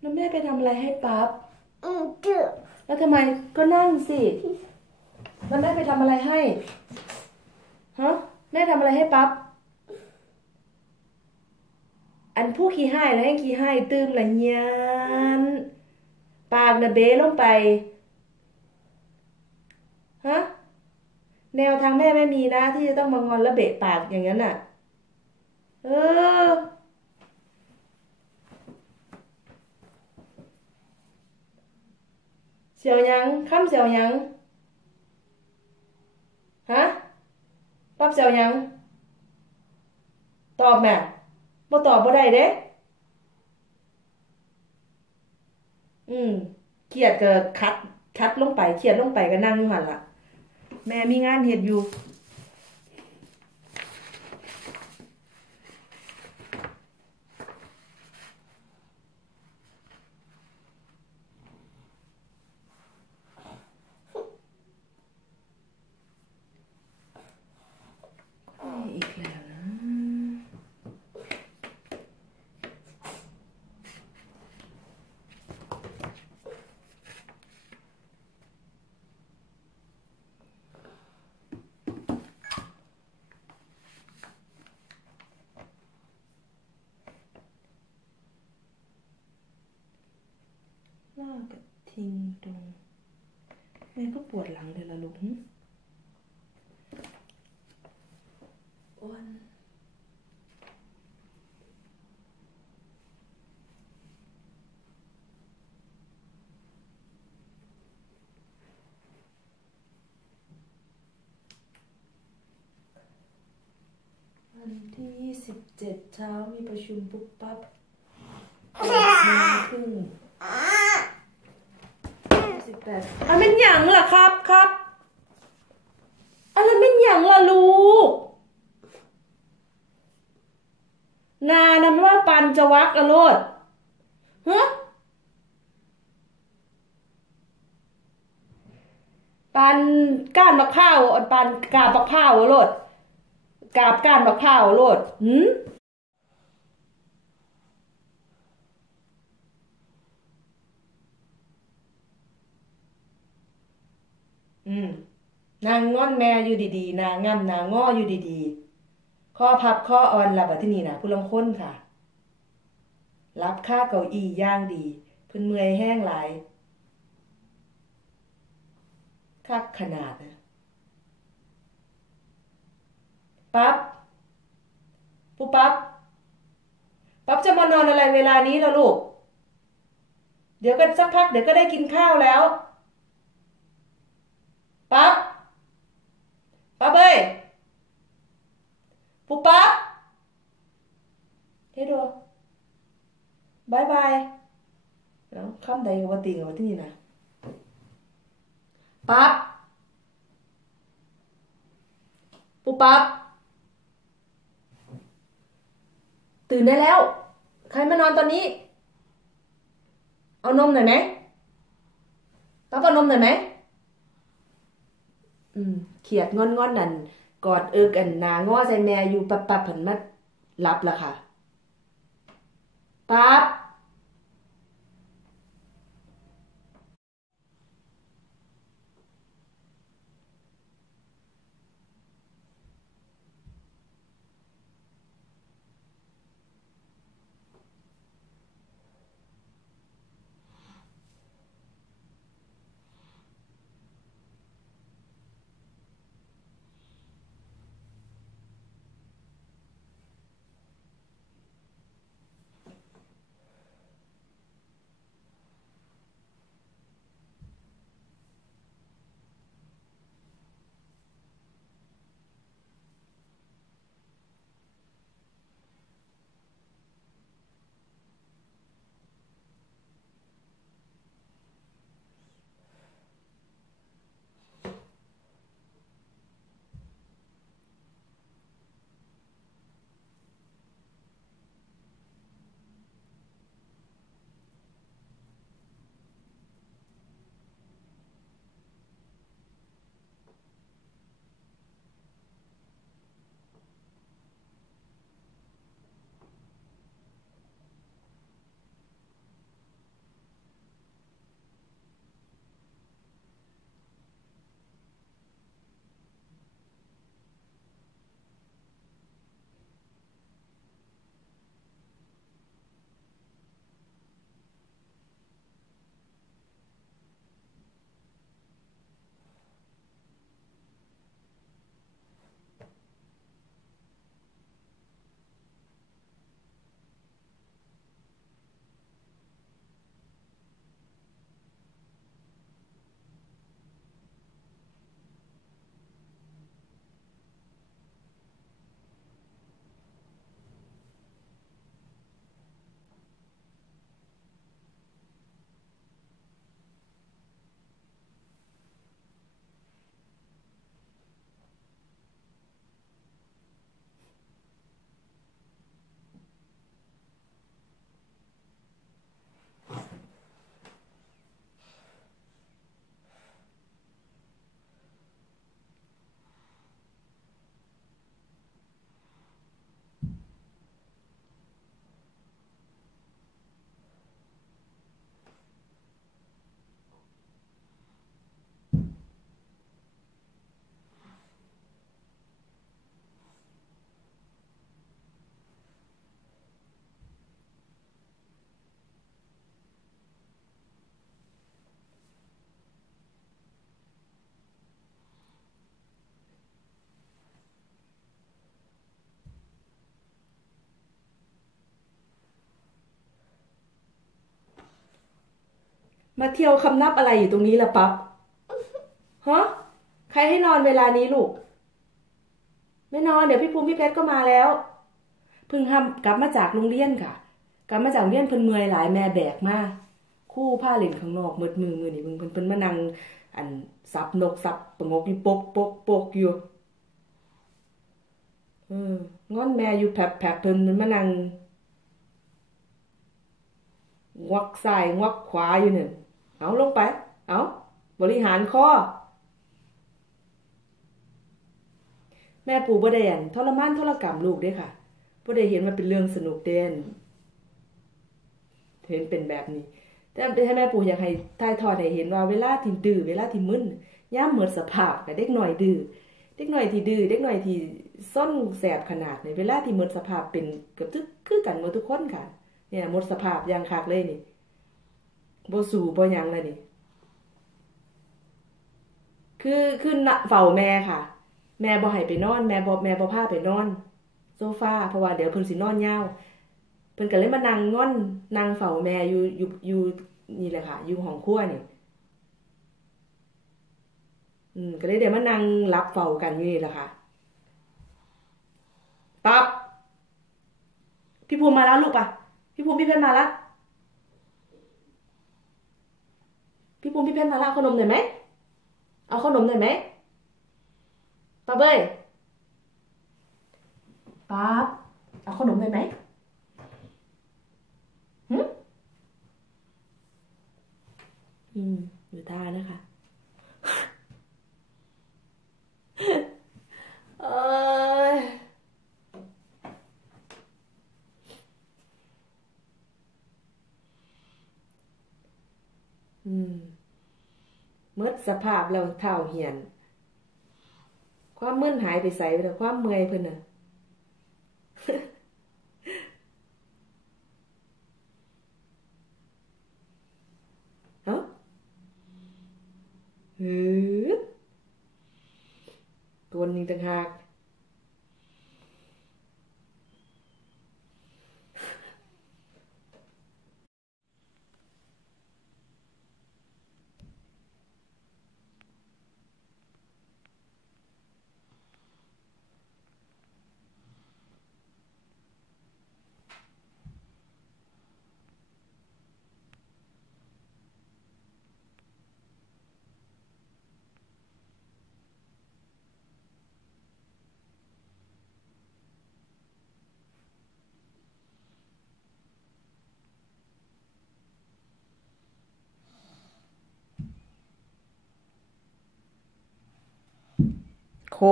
แล้วแม่ไปทำอะไรให้ปั๊บอืมจืดแล้วทำไมก็นั่งสิแล้วแม่ไปทำอะไรให้ฮะแม่ทำอะไรให้ปั๊บอันผู้ขี้ให้แล้วให้ขี้ให้ตื้มละเยียนปากนะเบ้ลงไปฮะแนวทางแม่ไม่มีนะที่จะต้องมางอนแล้วเบะปากอย่างนั้นน่ะ เออ เสียวยังคำเสียวยังฮะปั๊บเสียวยัง ตอบแม่บ่ตอบบ่ได้เด้อืมเครียดก็คัดคัดลงไปเครียดลงไปก็นั่งอยู่หันละแม่มีงานเฮ็ดอยู่ อีกแล้วนะ ลากกระทิงตรงแม่ก็ปวดหลังเลยละลูกหึอ้วนวันที่ยี่สิบเจ็ดเช้ามีประชุมปุ๊บปั๊บแปดมงครึ่ง สิบแปดอันเป็นหยังล่ะครับครับอะไรเป็นหยังล่ะลูกนานะไม่ว่าปันจะวักอะโลดฮะปันก้านมะพร้าวอันปันกาบมะพร้าวอะโลดกาบก้านมะพร้าวอะโลดหืม อืมนางงอนแม่อยู่ดีๆ นางง่ำนางง้ออยู่ดีๆข้อพับข้ออ่อนรับบัดที่นี่นะผู้ลางค้นค่ะ รับค่าเก้าอี้ย่างดีเพิ่นเมื่อยแห้งหลายคักขนาดนะปั๊บปุ๊บปั๊บปั๊บจะมานอนอะไรเวลานี้ล่ะลูก เดี๋ยวกันสักพักเดี๋ยวก็ได้กินข้าวแล้ว ปั๊บ ปั๊บเอ้ยปุ๊บปั๊บเฮ็ดดูบายบายเนาะคำใดว่าติงกับว่าที่นี่นะปั๊บปุ๊บปั๊บตื่นได้แล้ว ใครมานอนตอนนี้ เอานมหน่อยไหมปั๊บเอานมหน่อยไหม อืมเขียดงอนงอนนั่นกอดเอิกอันนางอใส่แม่อยู่ปับปับผันมารับละค่ะปั๊บ มาเที่ยวคำนับอะไรอยู่ตรงนี้ล่ะปั๊บฮะใครให้นอนเวลานี้ลูก ไม่นอนเดี๋ยวพี่ภูมิพี่เพชรก็มาแล้ว เพิ่งทำกลับมาจากโรงเรียนค่ะ กลับมาจากโรงเรียนเพิ่นเมื่อยหลายแม่แบกมาก คู่ผ้าเล่นข้างนอกมืดมือมือนี่เพิ่นเพิ่นเพิ่นมานั่งอันซับนกซับประงกอยู่ปกปกปกอยู่เอองอนแม่อยู่แผบแผบเพิ่นมานั่งงวักซ้ายงวักขวาอยู่เนี่ย เอาลงไป เอาบริหารข้อ แม่ปู่บ่ได้อันทรมานทรกรรมลูกด้วยค่ะบ่ได้เห็นมันเป็นเรื่องสนุกเด่นเห็นเป็นแบบนี้ แต่ให้แม่ปู่อยากให้ถ่ายทอดให้เห็นว่าเวลาที่ดื้อเวลาที่มึนย่ามเหมือนสภาพกับเด็กหน่อยดื้อเด็กหน่อยที่ดื้อเด็กหน่อยที่ส้นแสบขนาดในเวลาที่หมดสภาพเป็นเกือบทุกคือกันหมดทุกคนค่ะ เนี่ยหมดสภาพอย่างคักเลยนี่ บ่สู่บ่ยังเลยนี่คือคือเฝ้าแม่ค่ะ แม่บ่ให้ไปนอน แม่บ่แม่บ่พาไปนอน โซฟาเพราะว่าเดี๋ยวเพิ่นสินอนยาวเพิ่นก็เลยมานั่งงอนนั่งเฝ้าแม่อยู่อยู่อยู่นี่แหละค่ะ อยู่ห้องครัวนี่อืมก็เลยเดี๋ยวมานั่งรับเฝ้ากันอยู่นี่แหละค่ะปั๊บพี่ภูมิมาแล้วลูกปะพี่ภูมิพี่เพชรมาแล้ว พี่ปุ้มพี่เพชรมาเล่าขนมหน่อยไหมเอาขนมหน่อยไหมป้าเบยป๊าบเอาขนมหน่อยไหมหืมอืมอยู่ท่านะคะเอ้ยอืม ดสภาพเราเท่าเหียน ความมึนหายไปใส่ไปแต่ความเมื่อยเพิ่นน่ะเอ้าฮึดตัวนี้ต่างหาก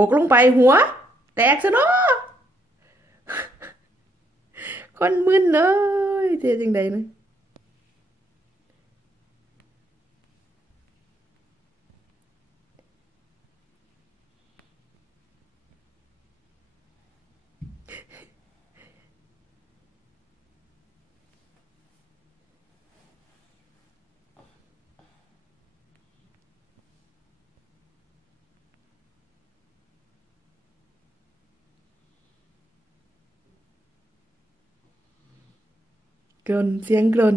กลงไปหัว แตกซะเนาะคนมึนเลยเจ๊จังใดนะ กรนเสียงกรน